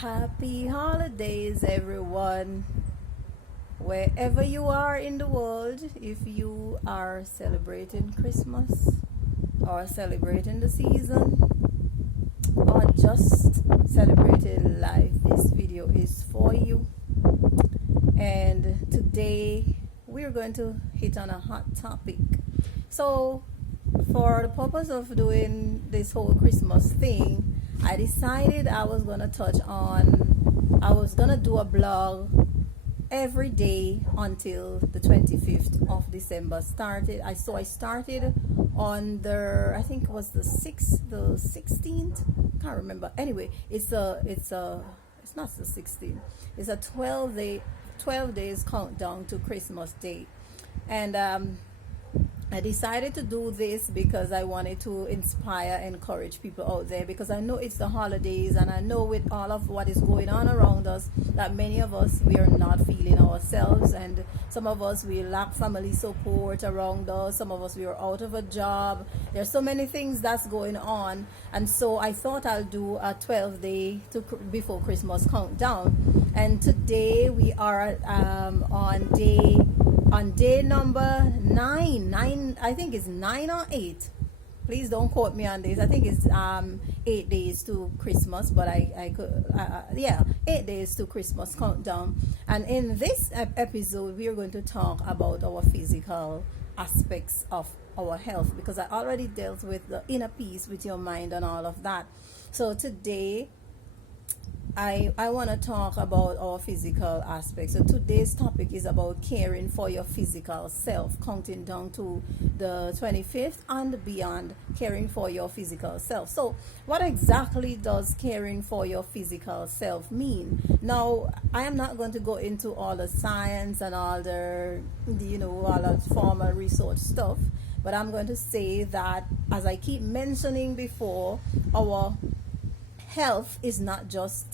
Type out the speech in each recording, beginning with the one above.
Happy holidays, everyone. Wherever you are in the world, if you are celebrating Christmas or celebrating the season or just celebrating life, this video is for you. And today we're going to hit on a hot topic. So, for the purpose of doing this whole Christmas thing, I decided I was going to do a blog every day until the 25th of December started. I started on I think it was the 16th, can't remember. Anyway, it's not the 16th. It's a 12 days countdown to Christmas Day. And I decided to do this because I wanted to inspire, encourage people out there, because I know it's the holidays, and I know with all of what is going on around us that many of us, we are not feeling ourselves, and some of us, we lack family support around us. Some of us, we are out of a job. There's so many things that's going on, and so I thought I'll do a 12-day before Christmas countdown. And today we are on day number 9. I think it's 9 or 8. Please don't quote me on this. I think it's 8 days to Christmas, but I could 8 days to Christmas countdown. And in this episode, we are going to talk about our physical aspects of our health, because I already dealt with the inner peace with your mind and all of that. So today I want to talk about our physical aspects. So today's topic is about caring for your physical self, counting down to the 25th and beyond, caring for your physical self. So what exactly does caring for your physical self mean? Now, I am not going to go into all the science and all the all the formal research stuff, but I'm going to say that, as I keep mentioning before, our health is not just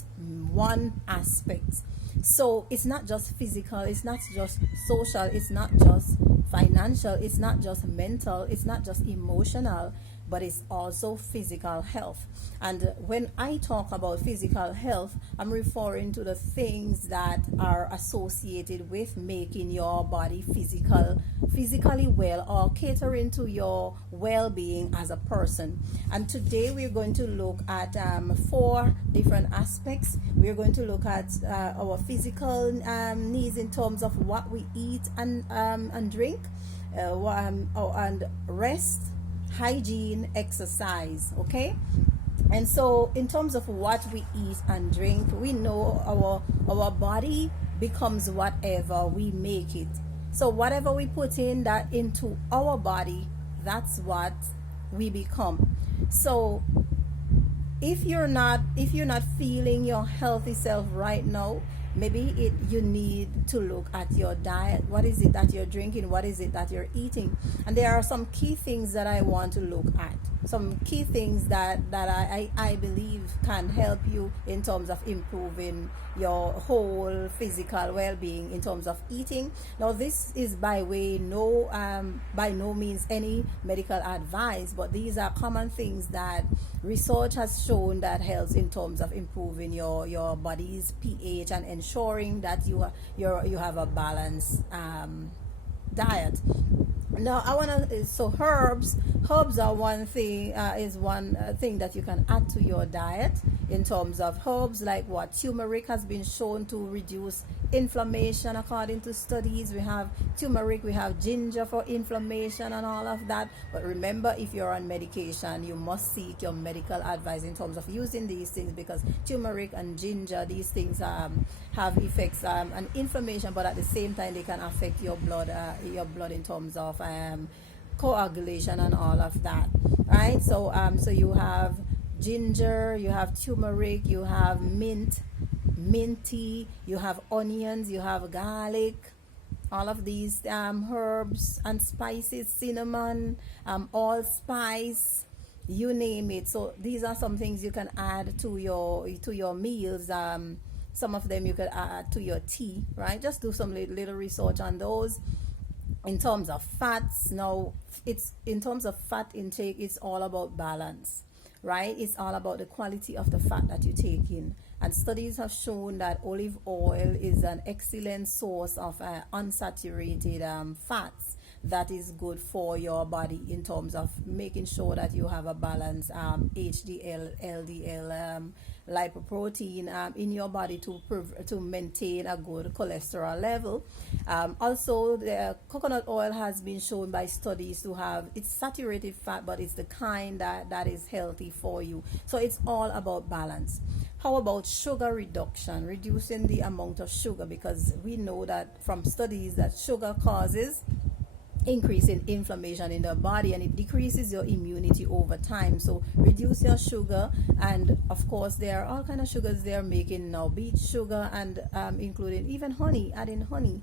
one aspect. So it's not just physical, it's not just social, it's not just financial, it's not just mental, it's not just emotional, but it's also physical health. And when I talk about physical health, I'm referring to the things that are associated with making your body physically well, or catering to your well-being as a person. And today we're going to look at 4 different aspects. We're going to look at our physical needs in terms of what we eat and drink, and rest, hygiene, exercise. Okay. And so in terms of what we eat and drink, we know our body becomes whatever we make it. So whatever we put into our body, that's what we become. So if you're not feeling your healthy self right now, maybe you need to look at your diet. What is it that you're drinking? What is it that you're eating? And there are some key things that I want to look at. Some key things that I believe can help you in terms of improving your whole physical well-being in terms of eating. Now, this is by no means any medical advice, but these are common things that research has shown that helps in terms of improving your body's pH and ensuring that you have a balanced diet. Now, herbs are one thing that you can add to your diet. In terms of herbs, like what turmeric has been shown to reduce inflammation according to studies. We have turmeric, we have ginger for inflammation and all of that. But remember, if you're on medication, you must seek your medical advice in terms of using these things, because turmeric and ginger, these things have effects on inflammation, but at the same time they can affect your blood in terms of coagulation and all of that. Right? So you have ginger, you have turmeric, you have minty, you have onions, you have garlic, all of these herbs and spices, cinnamon, allspice, you name it. So these are some things you can add to your meals. Some of them you could add to your tea, right? Just do some little research on those. In terms of fats, now in terms of fat intake, it's all about balance, right? It's all about the quality of the fat that you take in. And studies have shown that olive oil is an excellent source of unsaturated fats that is good for your body in terms of making sure that you have a balanced HDL, LDL, lipoprotein in your body to maintain a good cholesterol level. Also, the coconut oil has been shown by studies to have, it's saturated fat, but it's the kind that is healthy for you. So it's all about balance. How about sugar reduction, reducing the amount of sugar, because we know that from studies that sugar causes increase in inflammation in the body, and it decreases your immunity over time. So reduce your sugar. And of course, there are all kind of sugars they're making now, beet sugar, and including even honey, adding honey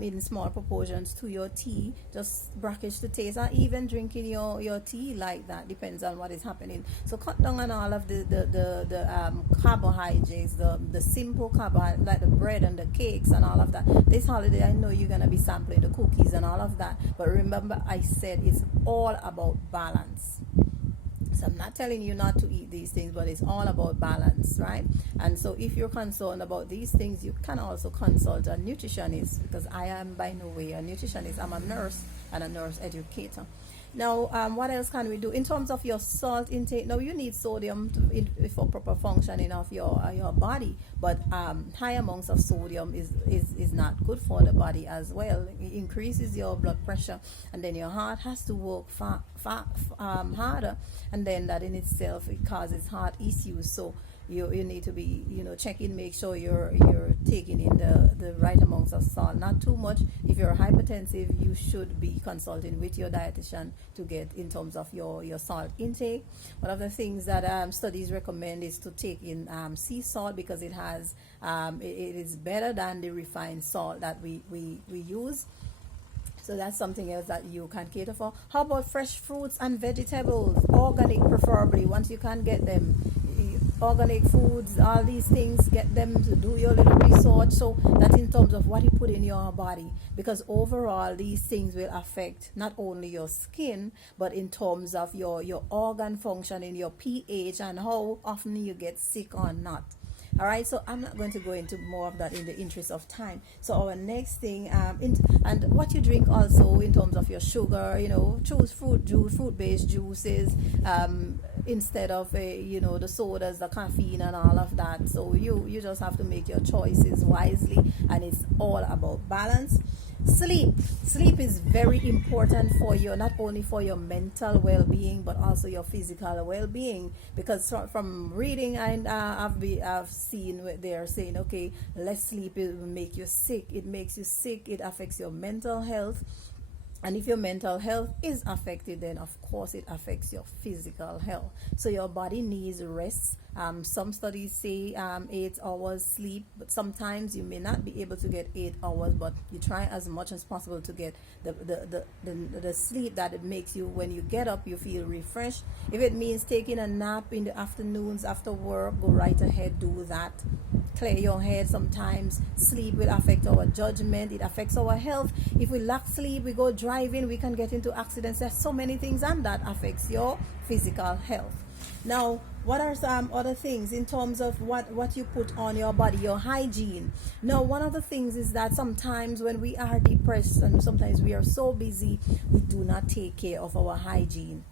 in small proportions to your tea, just brackish the taste, or even drinking your tea like that, depends on what is happening. So cut down on all of the carbohydrates, the simple carbohydrates like the bread and the cakes and all of that. This holiday, I know you're gonna be sampling the cookies and all of that, but remember, I said it's all about balance. So I'm not telling you not to eat these things, but it's all about balance, right? And so if you're concerned about these things, you can also consult a nutritionist, because I am by no way a nutritionist. I'm a nurse and a nurse educator. Now, what else can we do in terms of your salt intake? Now, you need sodium for proper functioning of your body, but high amounts of sodium is not good for the body as well. It increases your blood pressure, and then your heart has to work harder, and then that in itself it causes heart issues. So you need to be checking, make sure you're taking in the right amounts of salt, not too much. If you're hypertensive, you should be consulting with your dietitian to get in terms of your salt intake. One of the things that studies recommend is to take in sea salt, because it has it is better than the refined salt that we use. So that's something else that you can cater for. How about fresh fruits and vegetables, organic preferably, once you can get them. Organic foods, all these things, get them to do your little research, so that in terms of what you put in your body, because overall these things will affect not only your skin, but in terms of your organ functioning, your pH, and how often you get sick or not. All right, so I'm not going to go into more of that in the interest of time. So our next thing, and what you drink also in terms of your sugar, choose fruit-based juices instead of the sodas, the caffeine, and all of that. So you just have to make your choices wisely, and it's all about balance. Sleep is very important for you, not only for your mental well-being, but also your physical well-being, because from reading, and I've seen where they're saying, okay, less sleep, it will make you sick. It makes you sick. It affects your mental health. And if your mental health is affected, then of course it affects your physical health. So your body needs rest. Some studies say 8 hours sleep, but sometimes you may not be able to get 8 hours, but you try as much as possible to get the sleep that it makes you, when you get up, you feel refreshed. If it means taking a nap in the afternoons after work, go right ahead, do that. Clear your head. Sometimes sleep will affect our judgment. It affects our health. If we lack sleep, we go driving, we can get into accidents. There's so many things, and that affects your physical health. Now, what are some other things in terms of what you put on your body, your hygiene? Now, one of the things is that sometimes when we are depressed, and sometimes we are so busy, we do not take care of our hygiene.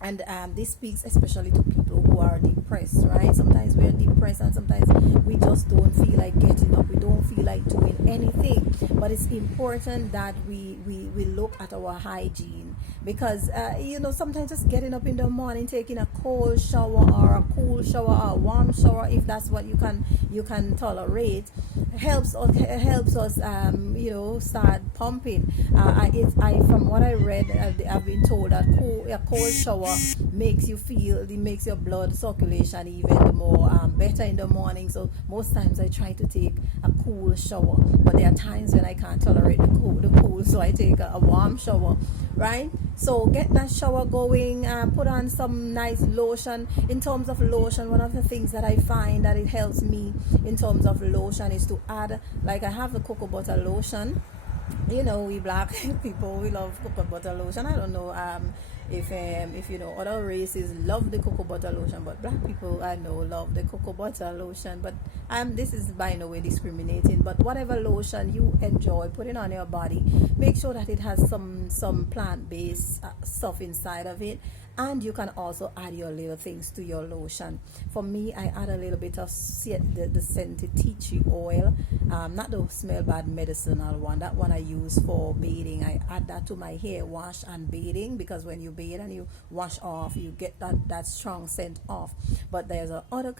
And this speaks especially to people who are depressed, right? Sometimes we're depressed, and sometimes we just don't feel like getting up. We don't feel like doing anything. But it's important that we look at our hygiene, because sometimes just getting up in the morning, taking a cold shower or a cool shower or a warm shower, if that's what you can tolerate, helps us start pumping. From what I read, I've been told that a cold shower makes your blood circulation even more better in the morning. So most times I try to take a cool shower, but there are times when I can't tolerate the cool, so I take a warm shower, right? So get that shower going, put on some nice lotion. In terms of lotion, one of the things that I find that it helps me in terms of lotion is to add, like I have the cocoa butter lotion, You know, we black people, we love cocoa butter lotion. I don't know if you know other races love the cocoa butter lotion, but black people I know love the cocoa butter lotion. But this is by no way discriminating, but whatever lotion you enjoy putting on your body, make sure that it has some plant-based stuff inside of it. And you can also add your little things to your lotion. For me, I add a little bit of the scented tea tree oil, not the smell bad medicinal one. That one I use for bathing. I add that to my hair wash and bathing, because when you bathe and you wash off, you get that strong scent off. But there's another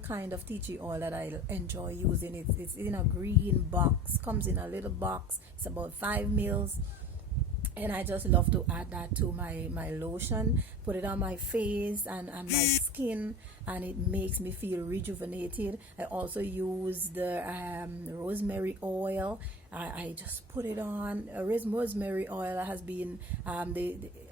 kind of tea tree oil that I enjoy using. It's in a green box, comes in a little box. It's about 5 mils. And I just love to add that to my lotion, put it on my face and my skin, and it makes me feel rejuvenated. I also use the rosemary oil. I just put it on. Rosemary oil has been,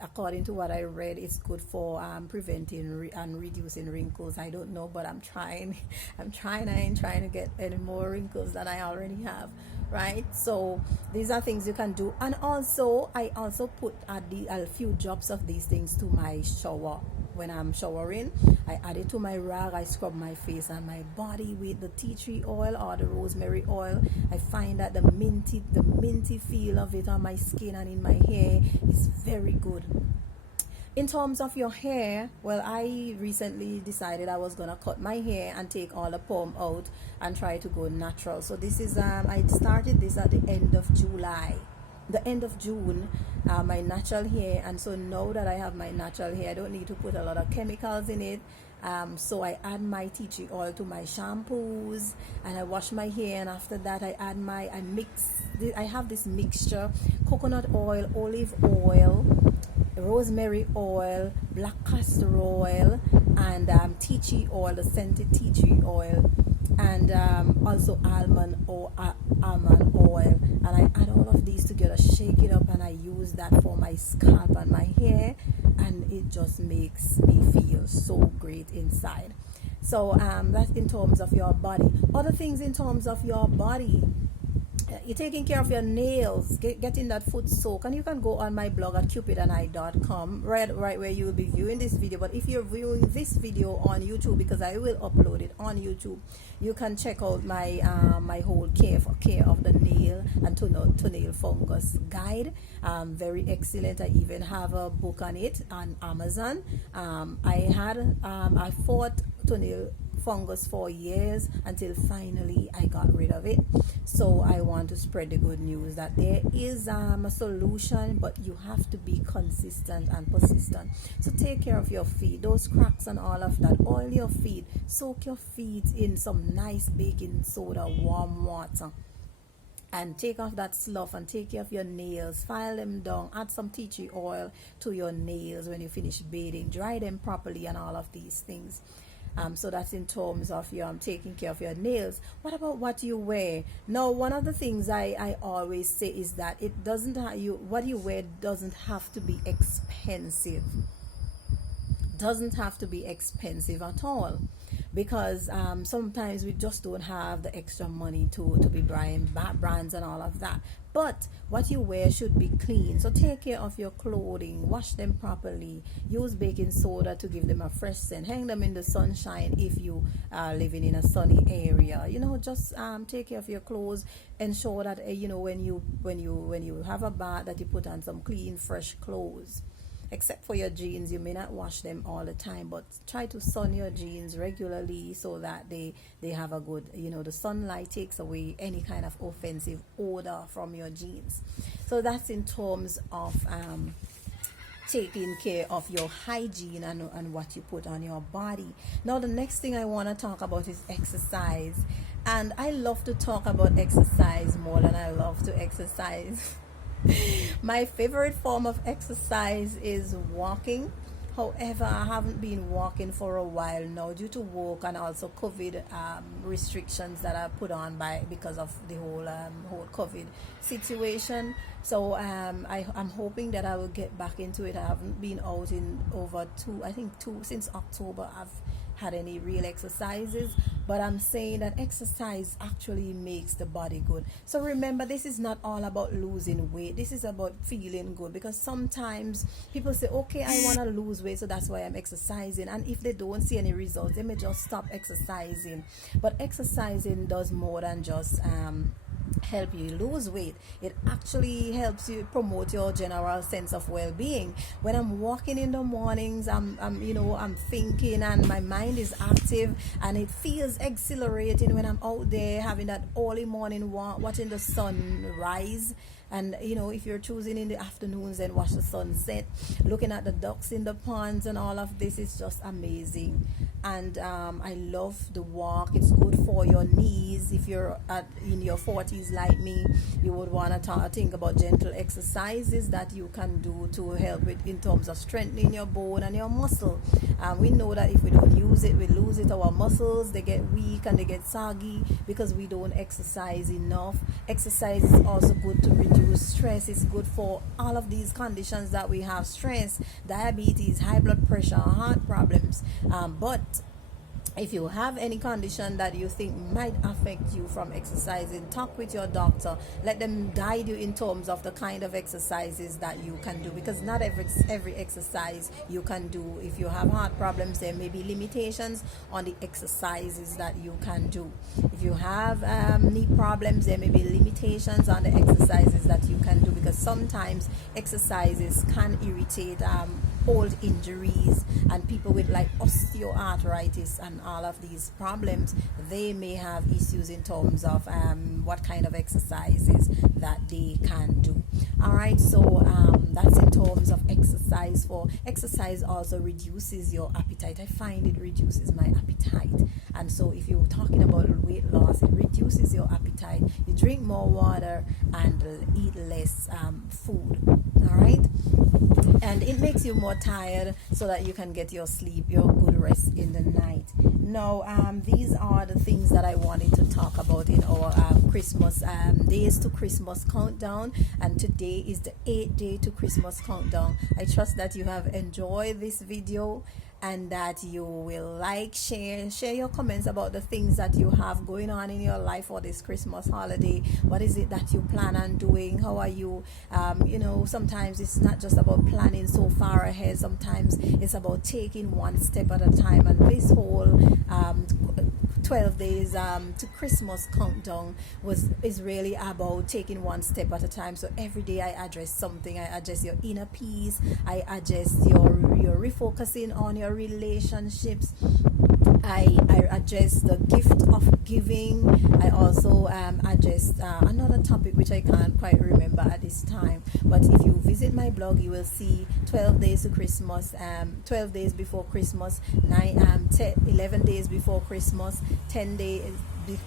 according to what I read, it's good for preventing and reducing wrinkles. I don't know, but I'm trying. I ain't trying to get any more wrinkles than I already have. Right, so these are things you can do. And also I also put a few drops of these things to my shower. When I'm showering, I add it to my rag. I scrub my face and my body with the tea tree oil or the rosemary oil. I find that the minty feel of it on my skin and in my hair is very good. In terms of your hair, well, I recently decided I was gonna cut my hair and take all the perm out and try to go natural. So this is I started this at the end of July, the end of June, my natural hair. And so now that I have my natural hair, I don't need to put a lot of chemicals in it. So I add my tea tree oil to my shampoos, and I wash my hair, and after that I have this mixture: coconut oil, olive oil, rosemary oil, black castor oil, and tea tree oil, the scented tea tree oil, and also almond oil. And I add all of these together, shake it up, and I use that for my scalp and my hair, and it just makes me feel so great inside. So that's in terms of your body. Other things in terms of your body: you're taking care of your nails, getting that foot soak. And you can go on my blog at cupidandI.com, right where you will be viewing this video. But if you're viewing this video on YouTube, because I will upload it on YouTube, you can check out my my whole care of the nail and toenail fungus guide. Very excellent. I even have a book on it on Amazon. I fought toenail fungus for years until finally I got rid of it. So I want to spread the good news that there is a solution, but you have to be consistent and persistent. So take care of your feet, those cracks and all of that. Oil your feet, soak your feet in some nice baking soda, warm water, and take off that slough, and take care of your nails, file them down, add some tea tree oil to your nails when you finish bathing, dry them properly, and all of these things. So that's in terms of your taking care of your nails. What about what you wear? Now, one of the things I always say is that it doesn't what you wear doesn't have to be expensive. Doesn't have to be expensive at all, because sometimes we just don't have the extra money to be buying brands and all of that. But what you wear should be clean. So take care of your clothing, wash them properly, use baking soda to give them a fresh scent, hang them in the sunshine if you are living in a sunny area. Just take care of your clothes. Ensure that when you have a bath, that you put on some clean, fresh clothes. Except for your jeans, you may not wash them all the time, but try to sun your jeans regularly so that they have a good, the sunlight takes away any kind of offensive odor from your jeans. So that's in terms of taking care of your hygiene and what you put on your body. Now, the next thing I want to talk about is exercise. And I love to talk about exercise more than I love to exercise. My favorite form of exercise is walking. However, I haven't been walking for a while now due to work and also COVID restrictions that are put on because of the whole COVID situation. So I'm hoping that I will get back into it. I haven't been out in over two since October. I've had any real exercises, but I'm saying that exercise actually makes the body good. So remember, this is not all about losing weight. This is about feeling good, because sometimes people say, okay, I want to lose weight, so that's why I'm exercising. And if they don't see any results, they may just stop exercising. But exercising does more than just help you lose weight. It actually helps you promote your general sense of well-being. When I'm walking in the mornings, I'm thinking and my mind is active, and it feels exhilarating when I'm out there having that early morning walk, watching the sun rise. And if you're choosing in the afternoons, then watch the sunset, looking at the ducks in the ponds, and all of this is just amazing. And I love the walk. It's good for your knees. If you're in your 40s like me, you would want to think about gentle exercises that you can do to help with in terms of strengthening your bone and your muscle. We know that if we don't use it, we lose it. Our muscles, they get weak and they get saggy because we don't exercise enough. Exercise is also good to reduce stress. It's good for all of these conditions that we have: stress, diabetes, high blood pressure, heart problems. But if you have any condition that you think might affect you from exercising, talk with your doctor. Let them guide you in terms of the kind of exercises that you can do, because not every exercise you can do. If you have heart problems, there may be limitations on the exercises that you can do. If you have knee problems, there may be limitations on the exercises that you can do, because sometimes exercises can irritate old injuries, and people with like osteoarthritis and all of these problems, they may have issues in terms of what kind of exercises that they can do. All right, so that's in terms of exercise. For exercise also reduces your appetite. I find it reduces my appetite, and so if you're talking about weight loss, it reduces your appetite. You drink more water and eat less food. All right, and it makes you more tired so that you can get your sleep, your good rest in the night. Now, these are the things that I wanted to talk about in our Christmas days to Christmas countdown, and today is the 8th day to Christmas countdown. I trust that you have enjoyed this video, and that you will share your comments about the things that you have going on in your life for this Christmas holiday. What is it that you plan on doing? How are you? Sometimes it's not just about planning so far ahead. Sometimes it's about taking one step at a time. And this whole 12 days to Christmas countdown is really about taking one step at a time. So every day I address something. I address your inner peace. I address your refocusing on your relationships. I address the gift of giving. I also address another topic which I can't quite remember at this time. But if you visit my blog, you will see 12 days to Christmas, 12 days before Christmas, 11 days before Christmas, 10 days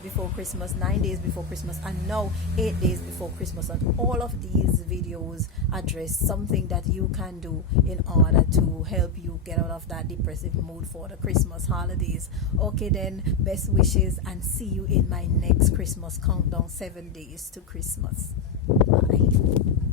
before Christmas, 9 days before Christmas, and now 8 days before Christmas. And all of these videos address something that you can do in order to help you get out of that depressive mood for the Christmas holidays. Okay then, best wishes, and see you in my next Christmas countdown, 7 days to Christmas. Bye.